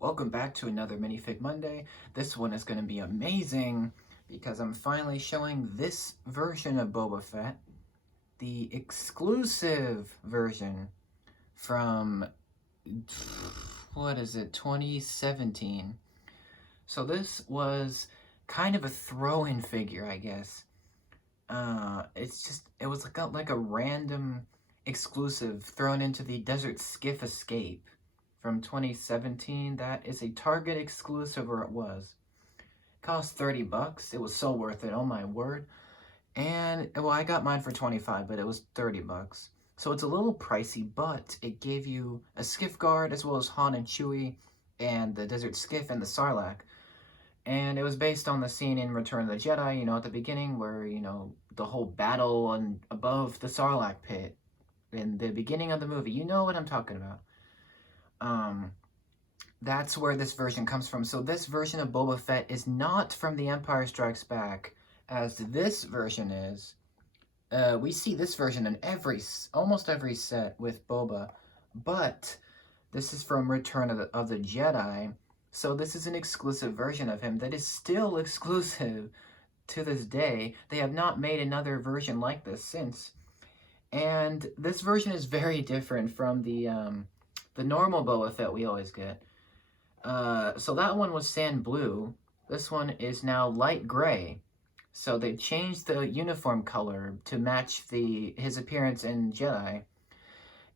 Welcome back to another Minifig Monday. This one is going to be amazing because I'm finally showing this version of Boba Fett, the exclusive version from, what is it, 2017. So this was kind of a throw-in figure, I guess. It was like a random exclusive thrown into the Desert Skiff Escape from 2017. That is a Target exclusive, or it was. It cost 30 bucks. It was so worth it, oh my word. And, well, I got mine for 25, but it was 30 bucks. So it's a little pricey, but it gave you a skiff guard as well as Han and Chewie and the Desert Skiff and the Sarlacc. And it was based on the scene in Return of the Jedi, at the beginning where, the whole battle on above the Sarlacc pit in the beginning of the movie. You know what I'm talking about. That's where this version comes from. So this version of Boba Fett is not from The Empire Strikes Back, as this version is. We see this version in almost every set with Boba, but this is from Return of the Jedi. So this is an exclusive version of him that is still exclusive to this day. They have not made another version like this since. And this version is very different from the normal Boba Fett we always get. So that one was sand blue. This one is now light gray. So they changed the uniform color to match his appearance in Jedi.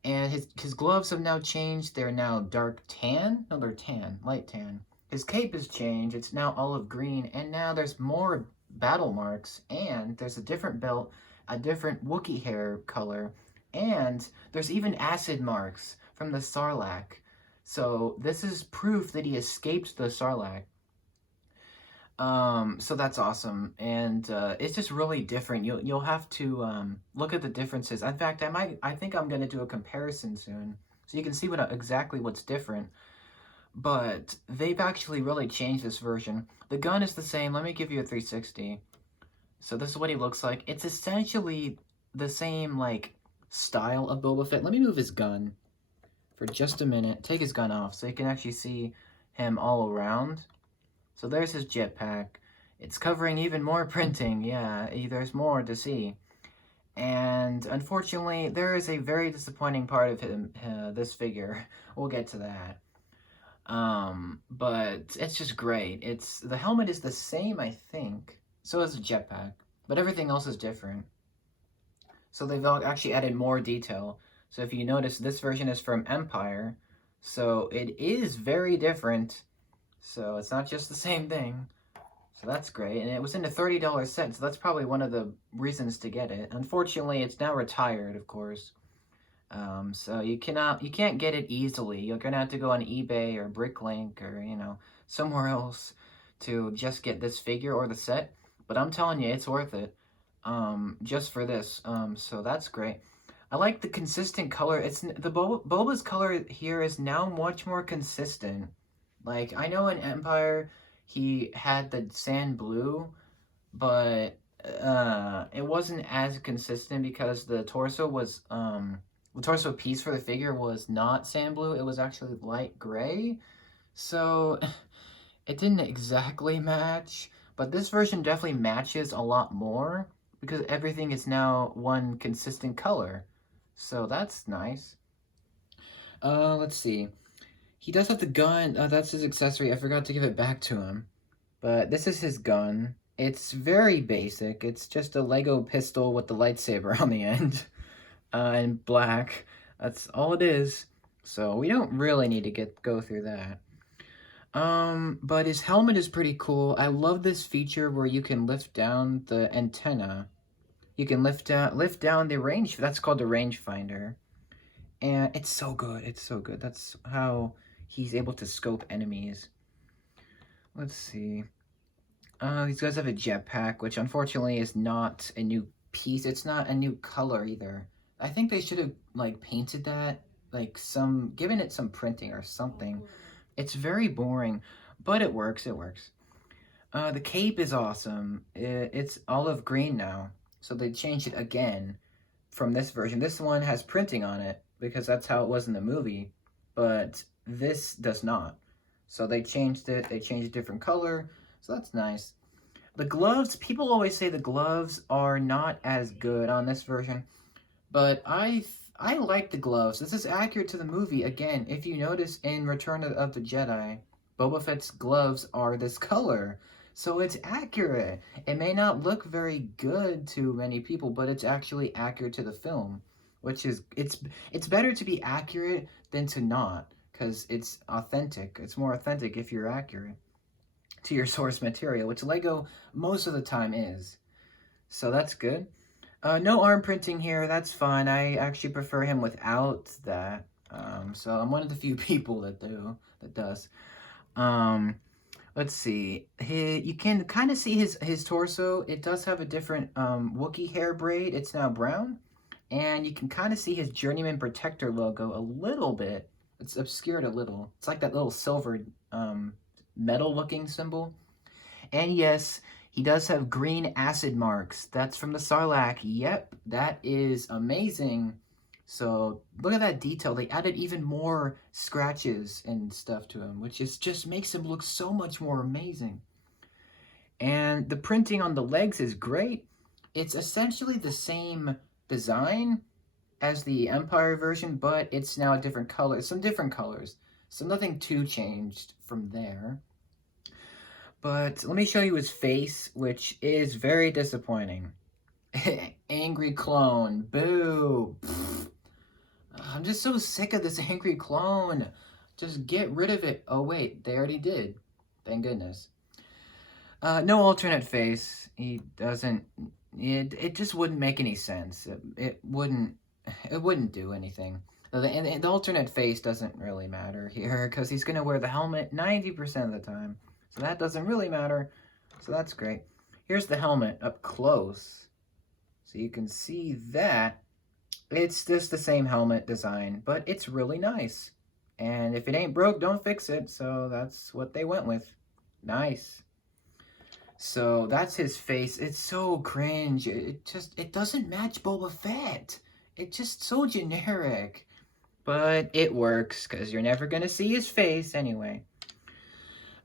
And his gloves have now changed. They're now dark tan. No, they're tan, light tan. His cape has changed. It's now olive green. And now there's more battle marks. And there's a different belt, a different Wookiee hair color. And there's even acid marks from the Sarlacc. So this is proof that he escaped the Sarlacc. So that's awesome, and it's just really different. You'll have to look at the differences. In fact, I think I'm gonna do a comparison soon, so you can see exactly what's different. But they've actually really changed this version. The gun is the same. Let me give you a 360. So this is what he looks like. It's essentially the same style of Boba Fett. Let me move his gun for just a minute. Take his gun off so you can actually see him all around. So there's his jetpack. It's covering even more printing. Yeah, there's more to see. And unfortunately, there is a very disappointing part of him, this figure. We'll get to that. But it's just great. The helmet is the same, I think. So is the jetpack. But everything else is different. So they've actually added more detail. So if you notice, this version is from Empire. So it is very different. So it's not just the same thing. So that's great. And it was in a $30 set, so that's probably one of the reasons to get it. Unfortunately, it's now retired, of course. So you can't get it easily. You're gonna have to go on eBay or Bricklink or, somewhere else to just get this figure or the set. But I'm telling you, it's worth it. Just for this. So that's great. I like the consistent color. Boba's color here is now much more consistent. Like, I know in Empire, he had the sand blue, but it wasn't as consistent because the torso piece for the figure was not sand blue. It was actually light gray. So it didn't exactly match, but this version definitely matches a lot more because everything is now one consistent color. So that's nice. Let's see. He does have the gun. That's his accessory. I forgot to give it back to him. But this is his gun. It's very basic. It's just a Lego pistol with the lightsaber on the end. And black. That's all it is. So we don't really need to go through that. But his helmet is pretty cool. I love this feature where you can lift down the antenna. You can lift down the range. That's called the rangefinder. And it's so good. It's so good. That's how he's able to scope enemies. Let's see. These guys have a jetpack, which unfortunately is not a new piece. It's not a new color either. I think they should have painted that, given it some printing or something. It's very boring, but it works. It works. The cape is awesome. It's olive green now, so they changed it again from this version. This one has printing on it because that's how it was in the movie, but this does not. So they changed it. They changed a different color. So that's nice. The gloves, people always say the gloves are not as good on this version, but I like the gloves. This is accurate to the movie. Again, if you notice in Return of the Jedi, Boba Fett's gloves are this color. So it's accurate. It may not look very good to many people, but it's actually accurate to the film, which is it's better to be accurate than to not, because it's authentic. It's more authentic if you're accurate to your source material, which Lego most of the time is. So that's good. No arm printing here, that's fine. I actually prefer him without that. So I'm one of the few people that does. Um, let's see. You can kind of see his torso. It does have a different Wookiee hair braid. It's now brown. And you can kind of see his Journeyman Protector logo a little bit. It's obscured a little. It's like that little silver metal looking symbol. And yes, he does have green acid marks. That's from the Sarlacc. Yep, that is amazing. So look at that detail. They added even more scratches and stuff to him, which is just makes him look so much more amazing. And the printing on the legs is great. It's essentially the same design as the Empire version, but it's now a different color, some different colors. So nothing too changed from there. But let me show you his face, which is very disappointing. Angry clone. Boo. Pfft. I'm just so sick of this angry clone. Just get rid of it. Oh, wait. They already did. Thank goodness. No alternate face. He doesn't... It just wouldn't make any sense. It wouldn't do anything. The alternate face doesn't really matter here, because he's going to wear the helmet 90% of the time. So that doesn't really matter. So that's great. Here's the helmet up close. So you can see that. It's just the same helmet design, but it's really nice. And if it ain't broke, don't fix it. So that's what they went with. Nice. So that's his face. It's so cringe. It doesn't match Boba Fett. It's just so generic. But it works, because you're never going to see his face anyway.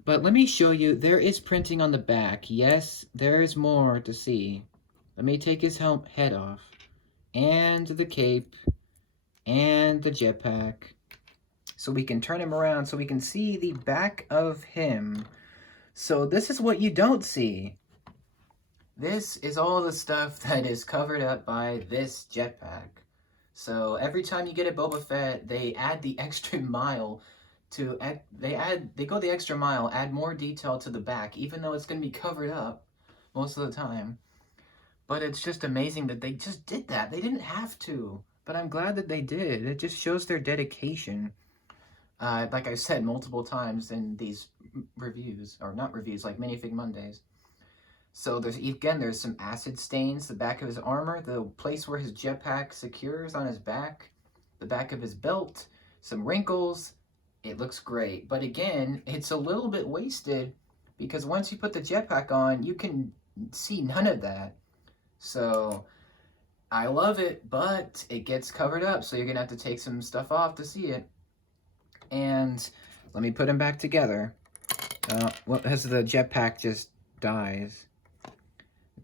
But let me show you, there is printing on the back. Yes, there is more to see. Let me take his head off. And the cape. And the jetpack. So we can turn him around so we can see the back of him. So this is what you don't see. This is all the stuff that is covered up by this jetpack. So every time you get a Boba Fett, they add the extra mile they go the extra mile, add more detail to the back, even though it's going to be covered up most of the time. But it's just amazing that they just did that. They didn't have to, but I'm glad that they did. It just shows their dedication. Like I said multiple times in these reviews, or not reviews, like Minifig Mondays. So there's some acid stains, the back of his armor, the place where his jetpack secures on his back, the back of his belt, some wrinkles. It looks great, but again, it's a little bit wasted, because once you put the jetpack on, you can see none of that. So I love it, but it gets covered up, so you're gonna have to take some stuff off to see it. And let me put them back together. Well, as the jetpack just dies.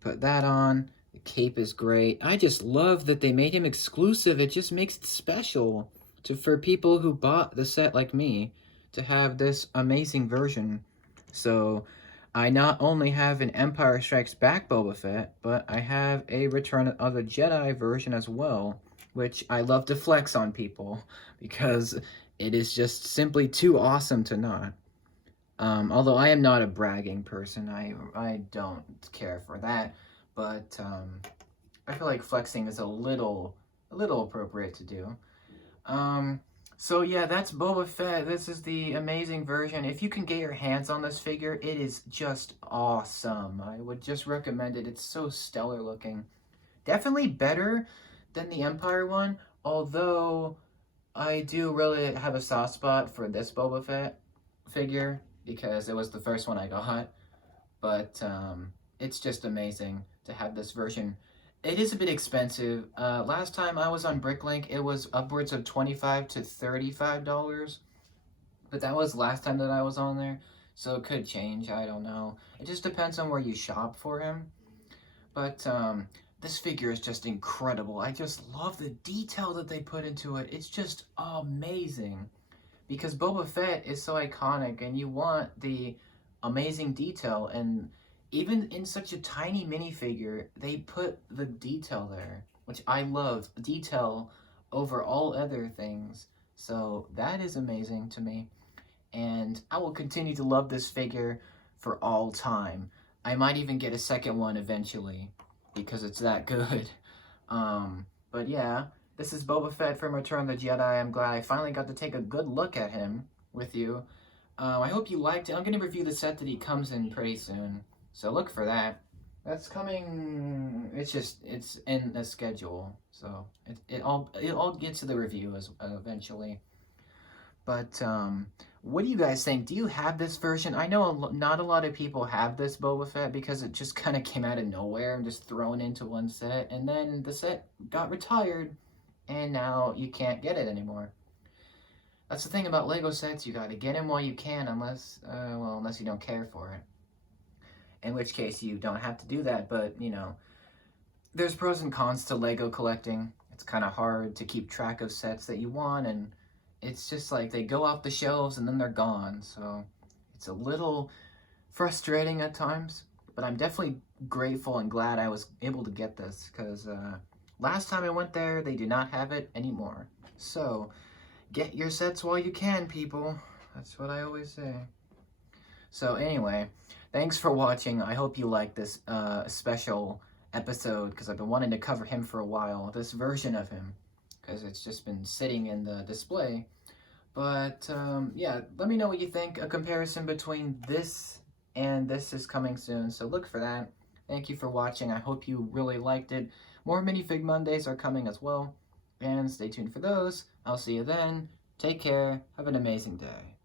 Put that on. The cape is great. I just love that they made him exclusive. It just makes it special for people who bought the set like me to have this amazing version. So I not only have an Empire Strikes Back Boba Fett, but I have a Return of the Jedi version as well, which I love to flex on people because it is just simply too awesome to not. Although I am not a bragging person, I don't care for that, but I feel like flexing is a little appropriate to do. So yeah, that's Boba Fett. This is the amazing version. If you can get your hands on this figure, it is just awesome. I would just recommend it. It's so stellar looking. Definitely better than the Empire one, although I do really have a soft spot for this Boba Fett figure because it was the first one I got. But it's just amazing to have this version. It is a bit expensive. Last time I was on Bricklink, it was upwards of $25 to $35. But that was last time that I was on there, so it could change. I don't know. It just depends on where you shop for him. But this figure is just incredible. I just love the detail that they put into it. It's just amazing. Because Boba Fett is so iconic, and you want the amazing detail. And even in such a tiny minifigure, they put the detail there, which I love. Detail over all other things. So that is amazing to me. And I will continue to love this figure for all time. I might even get a second one eventually because it's that good. But yeah, this is Boba Fett from Return of the Jedi. I'm glad I finally got to take a good look at him with you. I hope you liked it. I'm going to review the set that he comes in pretty soon, so look for that. That's coming. It's in the schedule, so it all gets to the review as eventually. But what do you guys think? Do you have this version? I know not a lot of people have this Boba Fett because it just kind of came out of nowhere and just thrown into one set, and then the set got retired, and now you can't get it anymore. That's the thing about Lego sets, you gotta get them while you can, unless you don't care for it. In which case you don't have to do that, but you know, there's pros and cons to Lego collecting. It's kind of hard to keep track of sets that you want, and it's just like they go off the shelves and then they're gone, so it's a little frustrating at times, but I'm definitely grateful and glad I was able to get this, because last time I went there, they do not have it anymore. So, get your sets while you can, people. That's what I always say. So anyway, thanks for watching. I hope you like this special episode, because I've been wanting to cover him for a while, this version of him, because it's just been sitting in the display. But yeah, let me know what you think. A comparison between this and this is coming soon, so look for that. Thank you for watching. I hope you really liked it. More Minifig Mondays are coming as well, and stay tuned for those. I'll see you then. Take care. Have an amazing day.